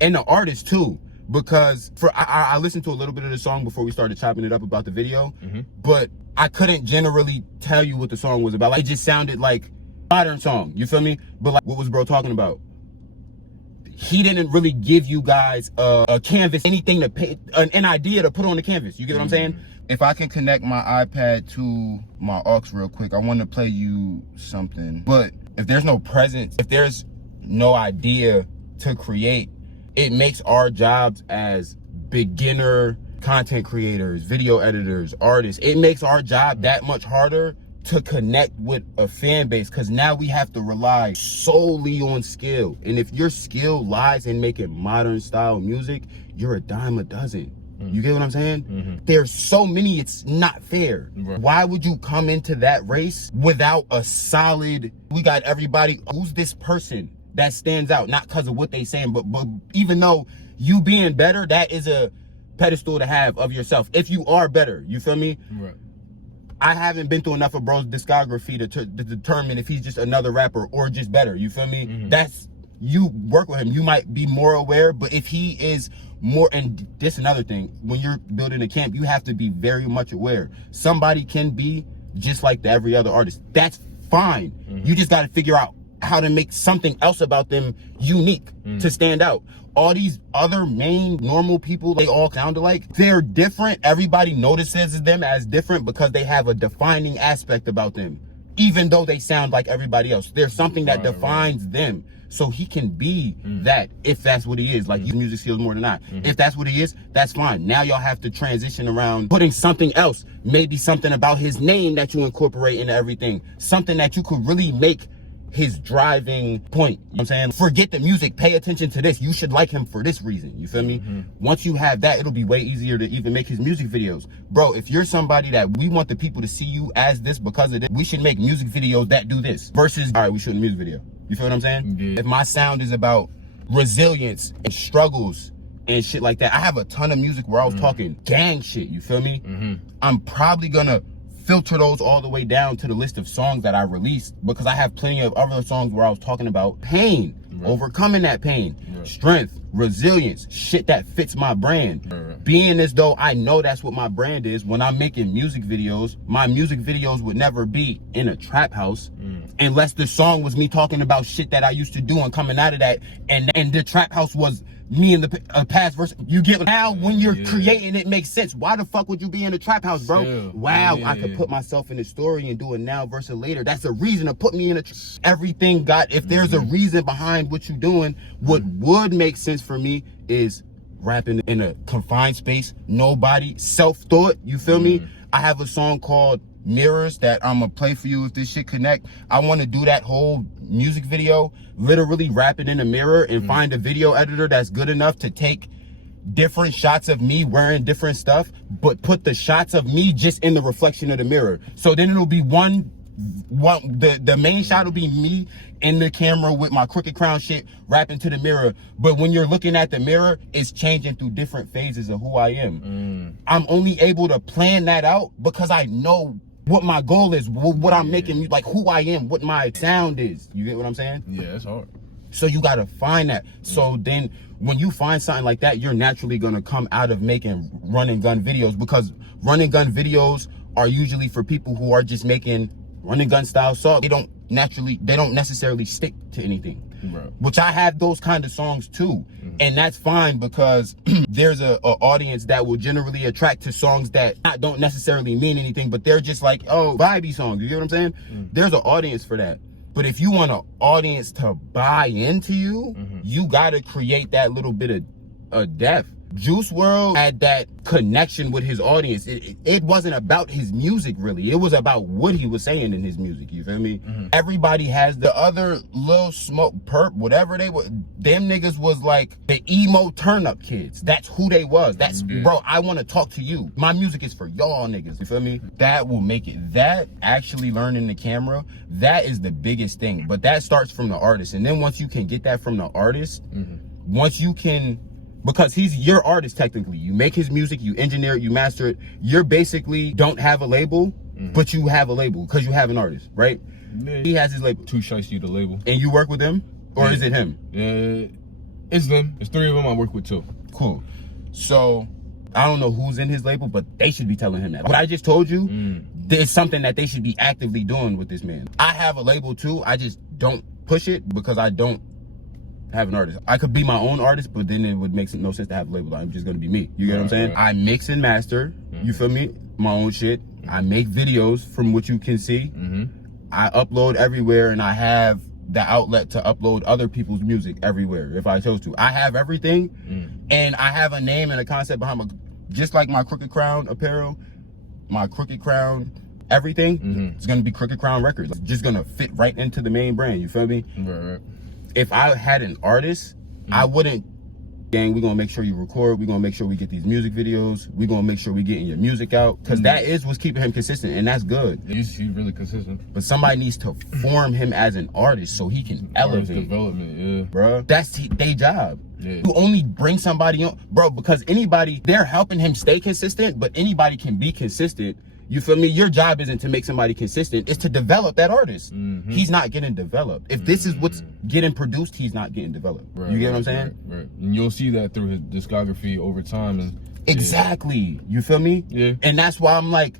and the artist too. Because I listened to a little bit of the song before we started chopping it up about the video, but I couldn't generally tell you what the song was about. Like, it just sounded like a modern song, you feel me? But like, what was bro talking about? He didn't really give you guys a canvas, anything to pay, an idea to put on the canvas. You get what I'm saying? If I can connect my iPad to my aux real quick, I want to play you something. But if there's no presence, if there's no idea to create, it makes our jobs as beginner content creators, video editors, artists, it makes our job that much harder to connect with a fan base, because now we have to rely solely on skill. And if your skill lies in making modern style music, you're a dime a dozen. You get what I'm saying? There's so many, it's not fair. Why would you come into that race without a solid, we got everybody, who's this person that stands out, not because of what they saying, but even though you being better, that is a pedestal to have of yourself. If you are better, you feel me? Right. I haven't been through enough of bro's discography to determine if he's just another rapper or just better, you feel me? That's, you work with him, you might be more aware, but if he is more, and this another thing, when you're building a camp, you have to be very much aware. Somebody can be just like every other artist. That's fine. You just got to figure out how to make something else about them unique to stand out. All these other main normal people, they all sound alike. They're different. Everybody notices them as different because they have a defining aspect about them, even though they sound like everybody else. There's something that defines them. So he can be that, if that's what he is. Like, his music skills more than not. If that's what he is, that's fine. Now y'all have to transition around putting something else, maybe something about his name that you incorporate into everything, something that you could really make his driving point. You know what I'm saying? Forget the music, pay attention to this. You should like him for this reason. You feel me? Once you have that, it'll be way easier to even make his music videos. Bro, if you're somebody that we want the people to see you as this because of this, we should make music videos that do this versus, all right, we shoot a music video. You feel what I'm saying? If my sound is about resilience and struggles and shit like that, I have a ton of music where I was talking gang shit, you feel me? I'm probably gonna filter those all the way down to the list of songs that I released, because I have plenty of other songs where I was talking about pain, overcoming that pain, strength, resilience, shit that fits my brand. Being as though I know that's what my brand is. When I'm making music videos, my music videos would never be in a trap house unless the song was me talking about shit that I used to do and coming out of that, and the trap house was me in the past verse. You get now when you're creating, it makes sense. Why the fuck would you be in a trap house, bro? Wow, I could put myself in the story and do it now versus later. That's a reason to put me in a everything got, if there's a reason behind what you're doing, what would make sense for me is rapping in a confined space, nobody, self-thought, you feel me? I have a song called Mirrors that I'm gonna play for you if this shit connect. I want to do that whole music video, literally rap it in a mirror and find a video editor that's good enough to take different shots of me wearing different stuff, but put the shots of me just in the reflection of the mirror. So then it'll be the main shot will be me in the camera with my crooked crown shit rapping to the mirror, but when you're looking at the mirror, it's changing through different phases of who I am. I'm only able to plan that out because I know what my goal is, what I'm making, like who I am, what my sound is. You get what I'm saying? Yeah, it's hard. So you gotta find that. So then when you find something like that, you're naturally gonna come out of making run and gun videos, because run and gun videos are usually for people who are just making run and gun style songs. They don't necessarily stick to anything. Which I have those kind of songs too. And that's fine, because there's a audience that will generally attract to songs that don't necessarily mean anything, but they're just like, oh, vibey songs. You get what I'm saying? There's an audience for that. But if you want an audience to buy into you, you gotta create that little bit of depth. Juice WRLD had that connection with his audience. It wasn't about his music, really. It was about what he was saying in his music, you feel me? Everybody has the other Lil Smoke, Perp, whatever they were. Them niggas was like the emo turn-up kids. That's who they was. That's, bro, I want to talk to you. My music is for y'all niggas, you feel me? That will make it. That, actually learning the camera, that is the biggest thing. But that starts from the artist. And then once you can get that from the artist, once you can, because he's your artist technically. You make his music, you engineer it, you master it. You're basically don't have a label, but you have a label because you have an artist, right? Yeah. He has his label. Too Shiesty the label. And you work with him? Or is it him? It's them. It's 3 of them I work with too. Cool. So I don't know who's in his label, but they should be telling him that. What I just told you, there's something that they should be actively doing with this man. I have a label too. I just don't push it because I don't have an artist. I could be my own artist, but then it would make no sense to have a label. I'm just gonna be me. You get what I'm saying? Right. I mix and master. You feel me? My own shit. I make videos from what you can see. I upload everywhere, and I have the outlet to upload other people's music everywhere if I chose to. I have everything, and I have a name and a concept behind just like my Crooked Crown apparel, my Crooked Crown everything, it's gonna be Crooked Crown Records. It's just gonna fit right into the main brand, you feel me? Right. If I had an artist, I wouldn't, gang, we're gonna make sure you record, we're gonna make sure we get these music videos, we're gonna make sure we getting your music out, because that is what's keeping him consistent, and that's good. He's really consistent. But somebody needs to form him as an artist so he can elevate. Development, yeah. Bro, that's their job. Yeah. You only bring somebody on, bro, because anybody, they're helping him stay consistent, but anybody can be consistent. You feel me? Your job isn't to make somebody consistent, it's to develop that artist. He's not getting developed. If this is what's getting produced, he's not getting developed. Right, you get what I'm saying? Right. And you'll see that through his discography over time. And exactly. You feel me? Yeah. And that's why I'm like,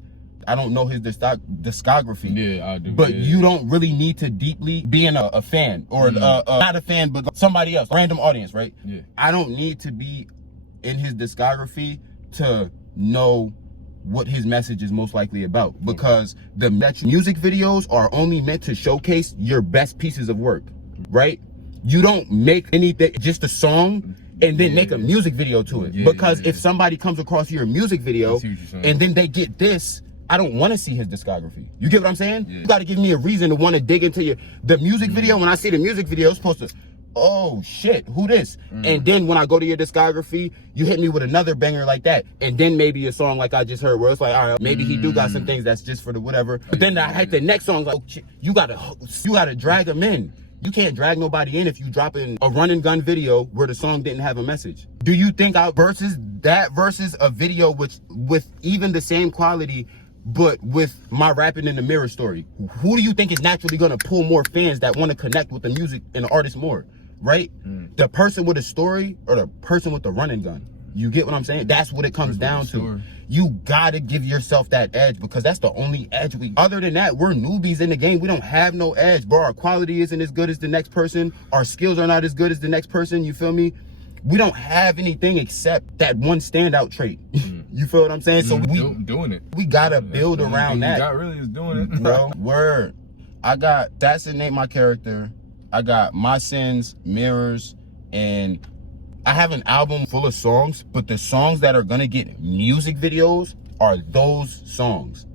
I don't know his discography. Yeah, I do. But you don't really need to deeply being a fan or not a fan, but somebody else, random audience, right? Yeah. I don't need to be in his discography to know what his message is most likely about, because the music videos are only meant to showcase your best pieces of work, right? You don't make anything, just a song and then make a music video to it, because if somebody comes across your music video and then they get this, I don't want to see his discography. You get what I'm saying? You got to give me a reason to want to dig into the music video. When I see the music video, it's supposed to, oh shit, who this? And then when I go to your discography, you hit me with another banger like that, and then maybe a song like I just heard where it's like, all right, maybe he do got some things that's just for the whatever. But then I had the next song like, oh, shit, you gotta drag them in. You can't drag nobody in if you drop in a run and gun video where the song didn't have a message. Do you think versus a video with even the same quality, but with my rapping in the mirror story, who do you think is naturally gonna pull more fans that want to connect with the music and the artist more? Right? The person with a story or the person with the running gun? You get what I'm saying? That's what it comes down to. You gotta give yourself that edge, because that's the only edge other than that, we're newbies in the game. We don't have no edge, bro. Our quality isn't as good as the next person. Our skills are not as good as the next person. You feel me? We don't have anything except that one standout trait. You feel what I'm saying? So we doing it. We gotta build around that. Got really is doing it, bro. Word. I got Assassinate My Character. I got My Sins, Mirrors, and I have an album full of songs, but the songs that are gonna get music videos are those songs.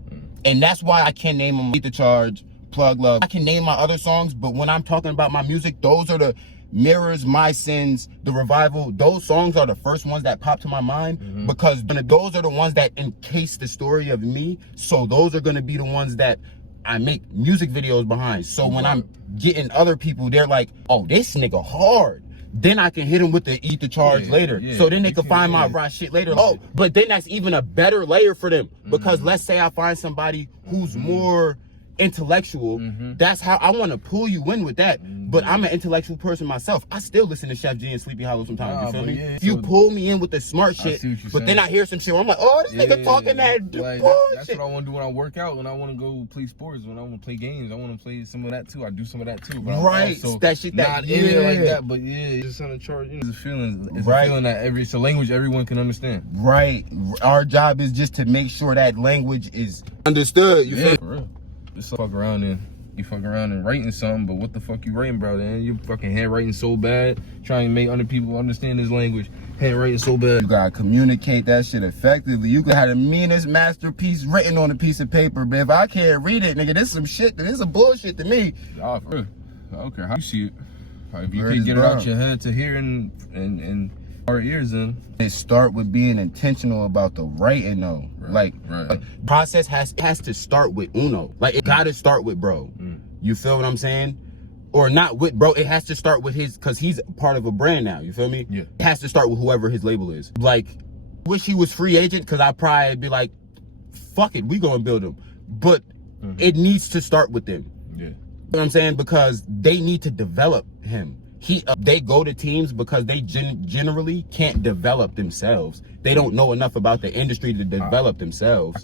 And that's why I can't name them Lead the Charge, Plug Love. I can name my other songs, but when I'm talking about my music, those are the Mirrors, My Sins, The Revival. Those songs are the first ones that pop to my mind, because those are the ones that encase the story of me. So those are gonna be the ones that I make music videos behind. So when I'm getting other people, they're like, oh, this nigga hard. Then I can hit them with the Eat the Charge later. So then they can find my raw shit later. Oh, but then that's even a better layer for them. Because let's say I find somebody who's more intellectual, that's how I want to pull you in with that. But I'm an intellectual person myself. I still listen to Chef G and Sleepy Hollow sometimes. You feel me? If you pull me in with the smart shit, but then I hear some shit where I'm like, oh, this nigga talking that bullshit. That's what I want to do when I work out, when I want to go play sports, when I want to play games. I want to play some of that too. I do some of that too. But right, that shit that not in it like that, but it's just on the chart. It's a feeling. It's a feeling that it's a language everyone can understand. Right. Our job is just to make sure that language is understood. You feel? For real. Just fuck around and writing something, but what the fuck you writing, bro? Then you fucking handwriting so bad, trying to make other people understand this language. Handwriting so bad. You gotta communicate that shit effectively. You could have the meanest masterpiece written on a piece of paper, but if I can't read it, nigga, this some shit. This is some bullshit to me. Nah, for real. I don't care how you see it. If you can get it out your head to hear and our ears in. It start with being intentional about the writing though. Like process has to start with uno. Like it gotta start with bro. You feel what I'm saying? Or not with bro, it has to start with his, cause he's part of a brand now, you feel me? Yeah. It has to start with whoever his label is. Like, wish he was free agent, cause I'd probably be like, fuck it, we gonna build him. But it needs to start with them. Yeah. You know what I'm saying? Because they need to develop him. they go to teams because they generally can't develop themselves. They don't know enough about the industry to develop themselves.